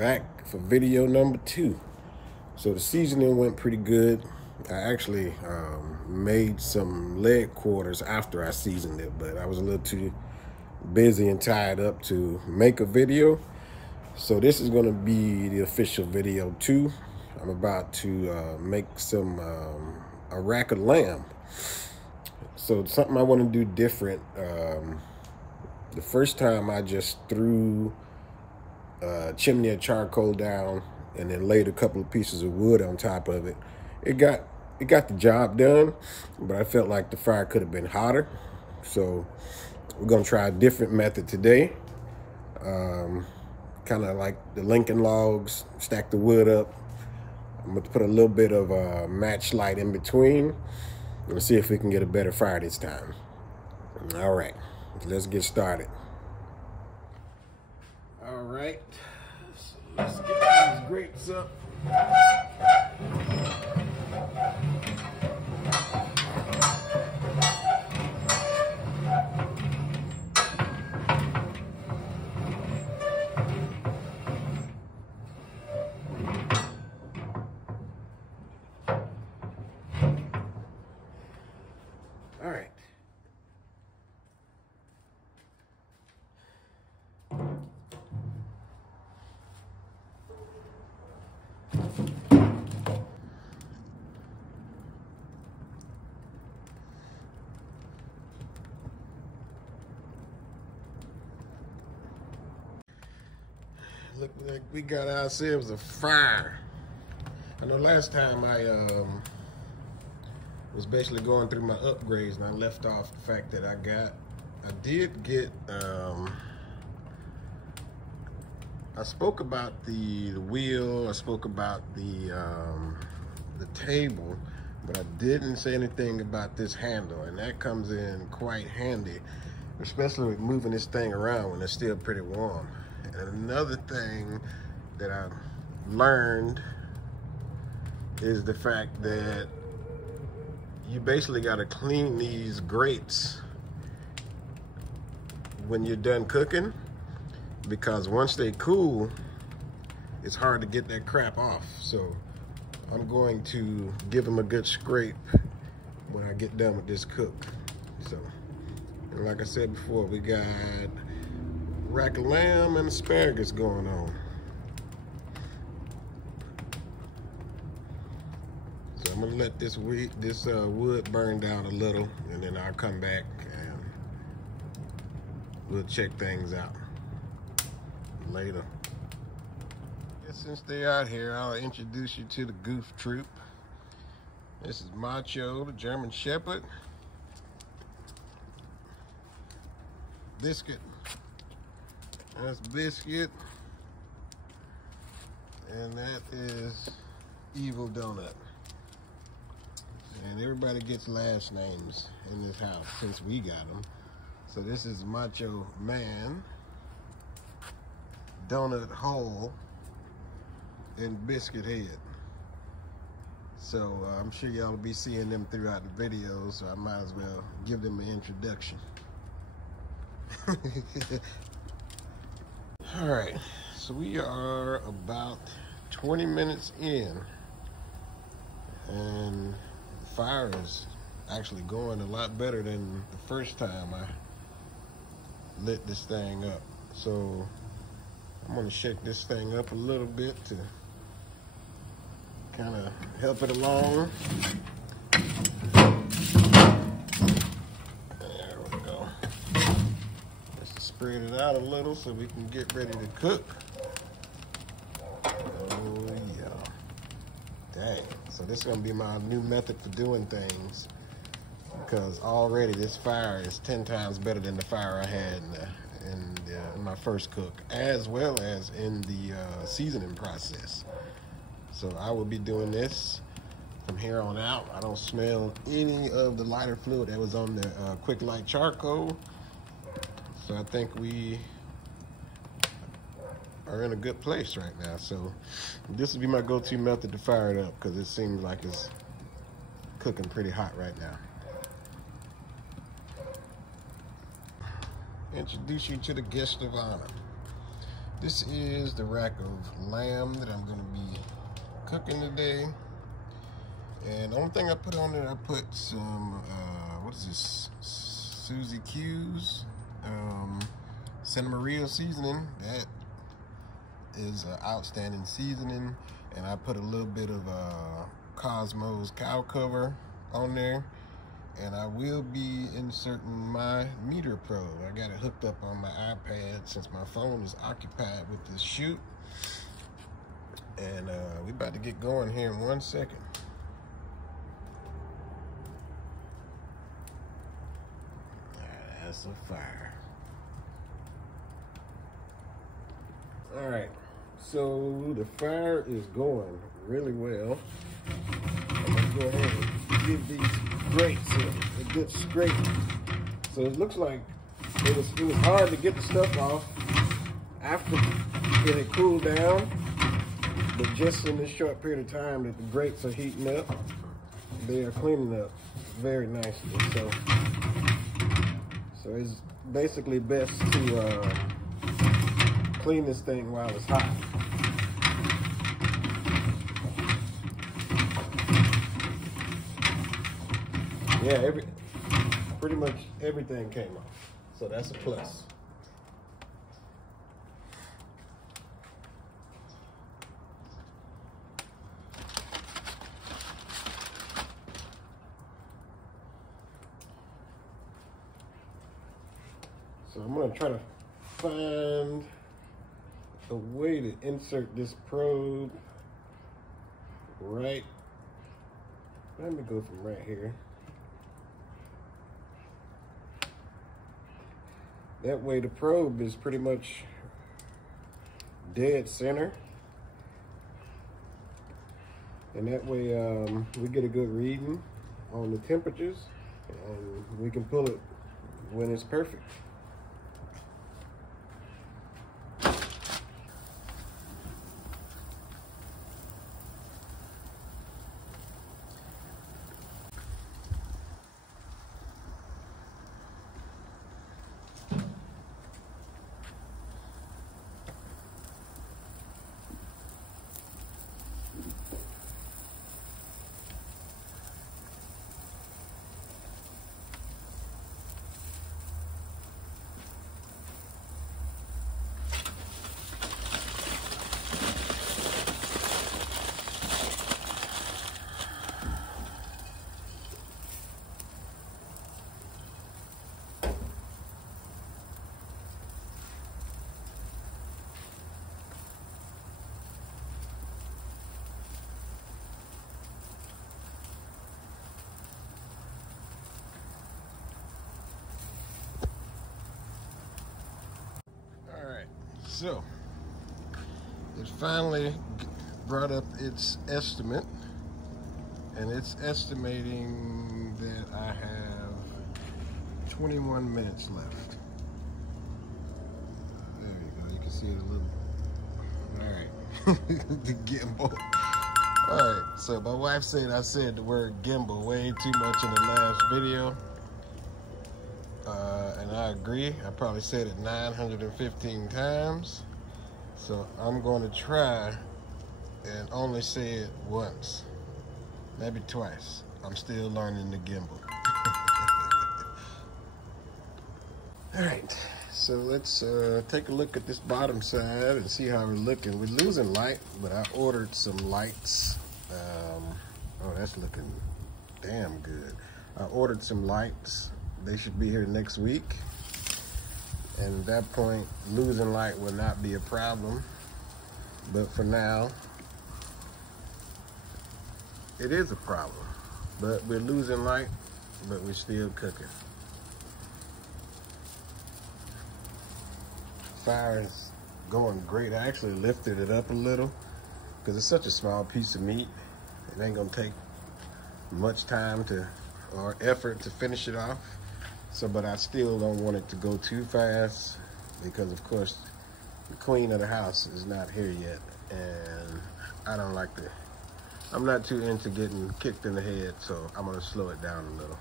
back for video number 2. So the seasoning went pretty good. I actually made some leg quarters after I seasoned it, but I was a little too busy and tied up to make a video. So this is going to be the official video 2. I'm about to make some a rack of lamb. So something I want to do different. The first time I just threw a chimney of charcoal down and then laid a couple of pieces of wood on top of it. It got the job done, but I felt like the fire could have been hotter. So we're gonna try a different method today. Kind of like the Lincoln logs, stack the wood up. I'm gonna put a little bit of a match light in between and see if we can get a better fire this time. All right, let's get started. All right, so let's get these grates up. All right. Look like we got ourselves a fire. I know last time I was basically going through my upgrades and I left off the fact that I did get I spoke about the wheel, I spoke about the table, but I didn't say anything about this handle, and that comes in quite handy, especially with moving this thing around when it's still pretty warm. And another thing that I learned is the fact that you basically got to clean these grates when you're done cooking, because once they cool, it's hard to get that crap off. So I'm going to give them a good scrape when I get done with this cook. So, and like I said before, we got rack of lamb and asparagus going on. So I'm gonna let this wood burn down a little, and then I'll come back and we'll check things out later. Since they're out here, I'll introduce you to the Goof Troop. This is Macho, the German Shepherd. Biscuit. That's Biscuit. And that is Evil Donut. And everybody gets last names in this house since we got them. So this is Macho Man, Donut Hole, and Biscuit Head. So I'm sure y'all will be seeing them throughout the videos, so I might as well give them an introduction. All right, so we are about 20 minutes in, and the fire is actually going a lot better than the first time I lit this thing up. So I'm gonna shake this thing up a little bit to kind of help it along. There we go. Let's spread it out a little so we can get ready to cook. Oh yeah. Dang. So this is gonna be my new method for doing things, because already this fire is 10 times better than the fire I had in my first cook, as well as in the seasoning process. So I will be doing this from here on out. I don't smell any of the lighter fluid that was on the quick light charcoal. So I think we are in a good place right now. So this will be my go-to method to fire it up, because it seems like it's cooking pretty hot right now. Introduce you to the guest of honor. This is the rack of lamb that I'm gonna be cooking today. And the only thing I put on there, I put some, what is this? Susie Q's Santa Maria seasoning. That is an outstanding seasoning. And I put a little bit of Cosmo's cow cover on there. And I will be inserting my meter probe. I got it hooked up on my iPad since my phone is occupied with this shoot. And we about to get going here in 1 second. That's a fire. All right, so the fire is going really well. I'm gonna go ahead and give these grates a good scrape. So it looks like it was hard to get the stuff off after it had cooled down, but just in this short period of time that the grates are heating up, they are cleaning up very nicely. So it's basically best to clean this thing while it's hot. Yeah, pretty much everything came off, so that's a plus. So I'm gonna try to find a way to insert this probe right. Let me go from right here. That way the probe is pretty much dead center. And that way we get a good reading on the temperatures and we can pull it when it's perfect. So, it finally brought up its estimate, and it's estimating that I have 21 minutes left. There you go, you can see it a little. Alright, the gimbal. Alright, so my wife said I said the word gimbal way too much in the last video. And I agree. I probably said it 915 times. So I'm going to try and only say it once, maybe twice. I'm still learning the gimbal. All right, so let's take a look at this bottom side and see how we're looking. We're losing light, but I ordered some lights. Oh, that's looking damn good. I ordered some lights. They should be here next week. And at that point, losing light will not be a problem. But for now, it is a problem. But we're losing light, but we're still cooking. Fire is going great. I actually lifted it up a little because it's such a small piece of meat. It ain't gonna take much time or effort to finish it off. So, but I still don't want it to go too fast because, of course, the queen of the house is not here yet, and I don't like I'm not too into getting kicked in the head, so I'm gonna slow it down a little.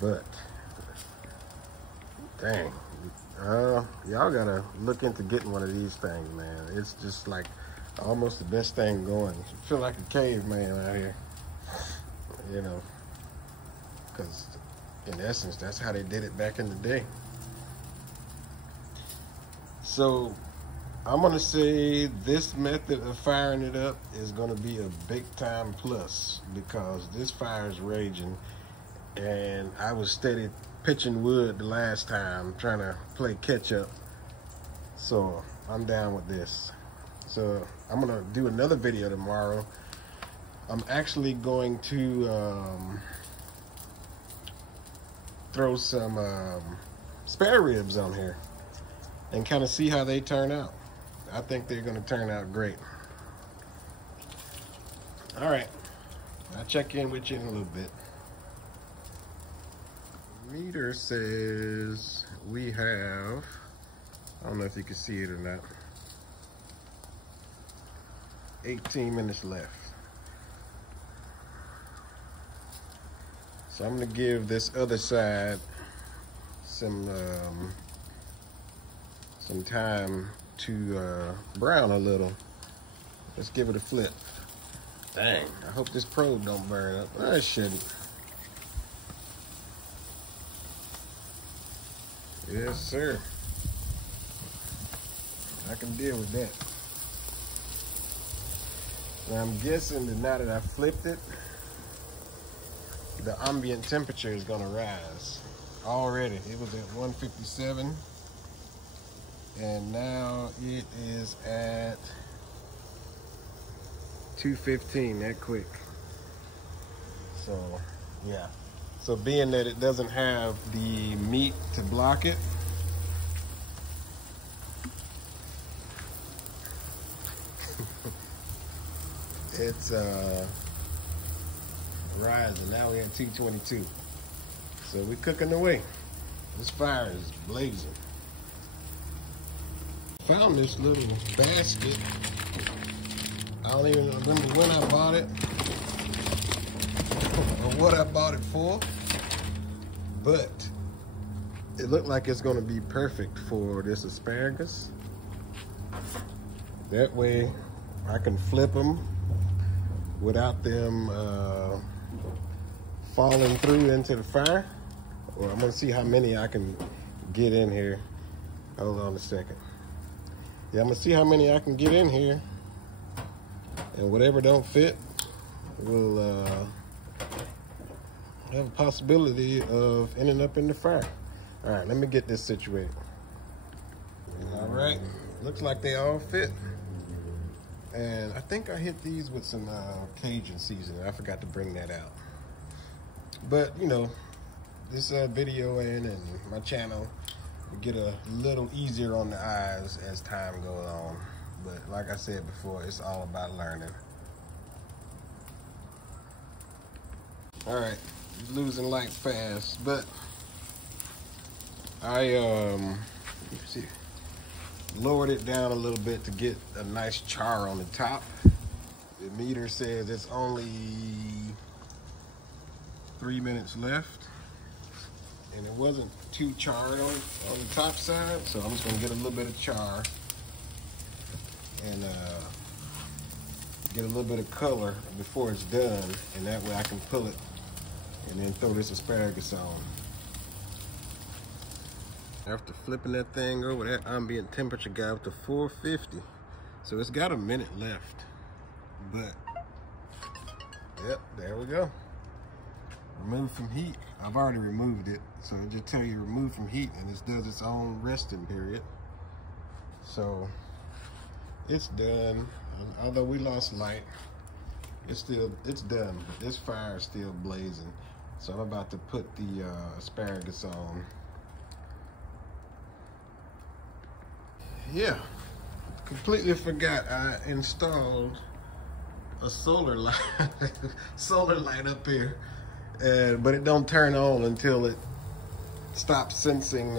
But Dang. Y'all gotta look into getting one of these things, man. It's just like almost the best thing going. You feel like a caveman out here, you know, because in essence, that's how they did it back in the day. So I'm gonna say this method of firing it up is gonna be a big time plus, because this fire is raging, and I was steady pitching wood the last time trying to play catch up. So I'm down with this. So I'm gonna do another video tomorrow. I'm actually going to throw some spare ribs on here and kind of see how they turn out. I think they're gonna turn out great. All right, I'll check in with you in a little bit. Meter says we have, I don't know if you can see it or not, 18 minutes left. So I'm gonna give this other side some time to brown a little. Let's give it a flip. Dang, I hope this probe don't burn up. It shouldn't. Yes, sir. I can deal with that. Now I'm guessing that now that I flipped it, the ambient temperature is gonna rise. Already, it was at 157, and now it is at 215, that quick. So, yeah. So being that it doesn't have the meat to block it, it's rising. Now we're at 222. So we're cooking away. This fire is blazing. Found this little basket. I don't even remember when I bought it or what I bought it for, but it looked like it's gonna be perfect for this asparagus. That way I can flip them without them falling through into the fire. Well, I'm gonna see how many I can get in here. Hold on a second. Yeah, I'm gonna see how many I can get in here, and whatever don't fit will have a possibility of ending up in the fire. All right, let me get this situated. All right, looks like they all fit. And I think I hit these with some Cajun seasoning. I forgot to bring that out. But, you know, this video and my channel will get a little easier on the eyes as time goes on. But like I said before, it's all about learning. All right, losing light fast, but I see, lowered it down a little bit to get a nice char on the top. The meter says it's only 3 minutes left, and it wasn't too charred on the top side, so I'm just gonna get a little bit of char and get a little bit of color before it's done, and that way I can pull it and then throw this asparagus on. After flipping that thing over, that ambient temperature got up to 450. So it's got a minute left. But, yep, there we go. Remove from heat. I've already removed it. So it just tell you remove from heat, and it does its own resting period. So it's done. Although we lost light, it's done. But this fire is still blazing. So I'm about to put the asparagus on. Yeah, completely forgot I installed a solar light up here, but it don't turn on until it stops sensing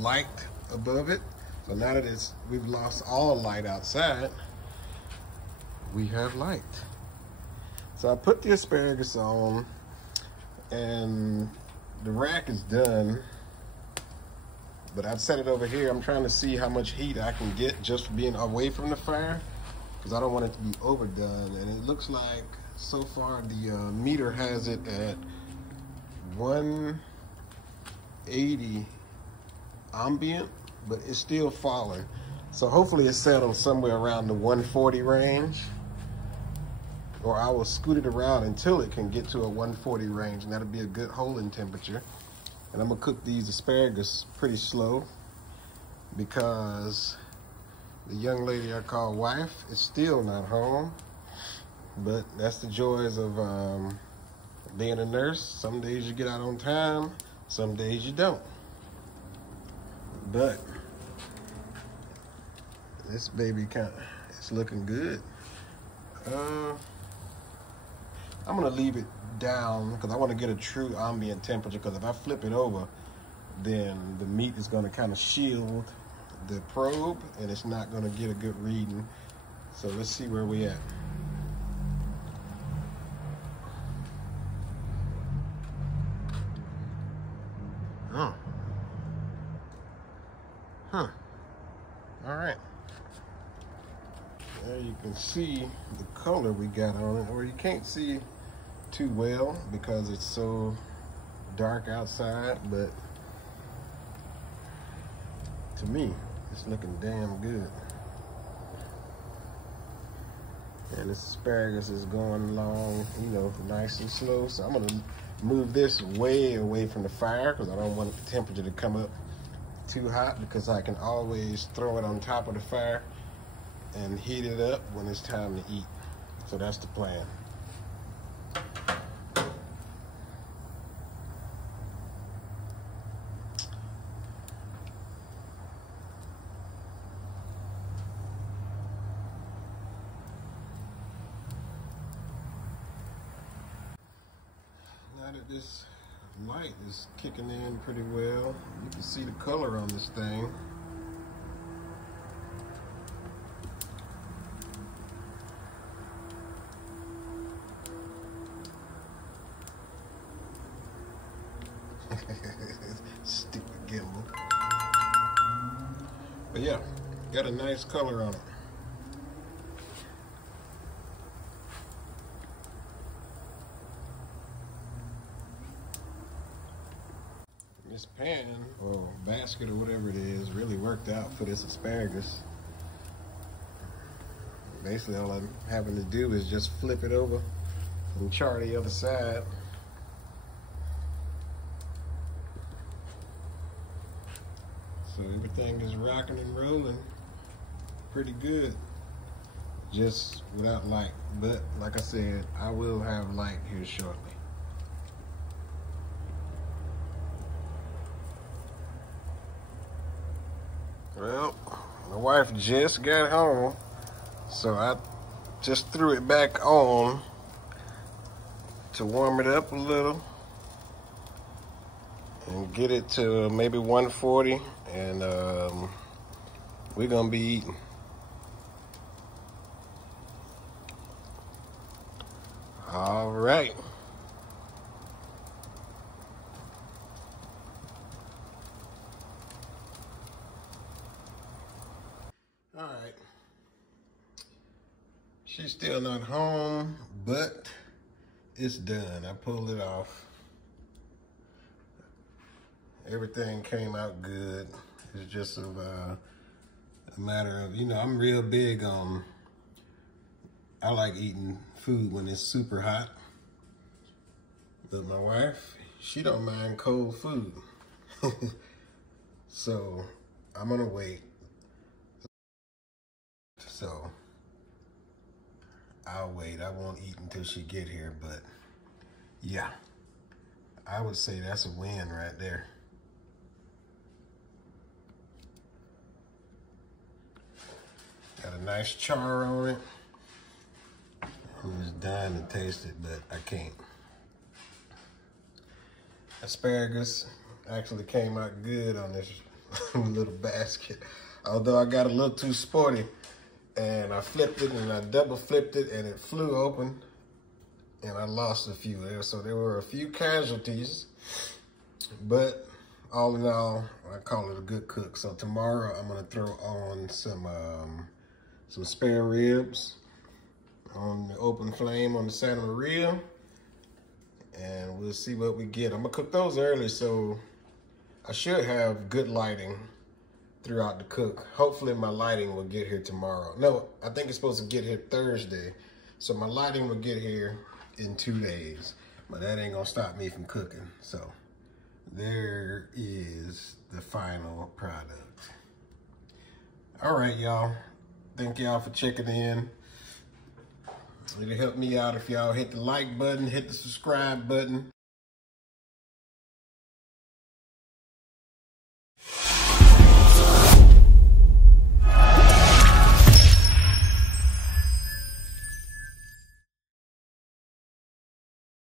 light above it. So now that we've lost all light outside, we have light. So I put the asparagus on, and the rack is done. But I'd set it over here. I'm trying to see how much heat I can get just for being away from the fire, because I don't want it to be overdone. And it looks like so far the meter has it at 180 ambient, but it's still falling. So hopefully it's settled somewhere around the 140 range, or I will scoot it around until it can get to a 140 range, and that'll be a good holding temperature. And I'm gonna cook these asparagus pretty slow because the young lady I call wife is still not home. But that's the joys of being a nurse. Some days you get out on time, some days you don't. But this baby it's looking good. I'm gonna leave it down because I want to get a true ambient temperature, because if I flip it over, then the meat is going to kind of shield the probe and it's not going to get a good reading. So let's see where we at. Oh. Huh. All right. There you can see the color we got on it, or you can't see too well because it's so dark outside, but to me it's looking damn good. And this asparagus is going along, you know, nice and slow. So I'm gonna move this way away from the fire because I don't want the temperature to come up too hot, because I can always throw it on top of the fire and heat it up when it's time to eat. So that's the plan. Now that this light is kicking in pretty well, you can see the color on this thing. Stupid gimbal. But yeah, got a nice color on it. This pan or basket or whatever it is really worked out for this asparagus. Basically all I'm having to do is just flip it over and char the other side. So everything is rocking and rolling pretty good, just without light. But like I said, I will have light here shortly. Well, my wife just got home, so I just threw it back on to warm it up a little and get it to maybe 140, and we're gonna be eating. All right. All right. She's still not home, but it's done. I pulled it off. Everything came out good. It's just a matter of, you know, I'm real big on, I like eating food when it's super hot. But my wife, she don't mind cold food. So I'm gonna wait. So I'll wait. I won't eat until she get here, but yeah, I would say that's a win right there. Got a nice char on it. I'm just dying to taste it, but I can't. Asparagus actually came out good on this little basket. Although I got a little too sporty, and I flipped it and I double flipped it and it flew open and I lost a few there. So there were a few casualties, but all in all, I call it a good cook. So tomorrow I'm gonna throw on some spare ribs on the open flame on the Santa Maria, and we'll see what we get. I'm gonna cook those early, so I should have good lighting throughout the cook. Hopefully my lighting will get here tomorrow. No, I think it's supposed to get here Thursday, so my lighting will get here in 2 days, but that ain't gonna stop me from cooking. So there is the final product. All right, y'all. Thank y'all for checking in. It'll help me out if y'all hit the like button, hit the subscribe button.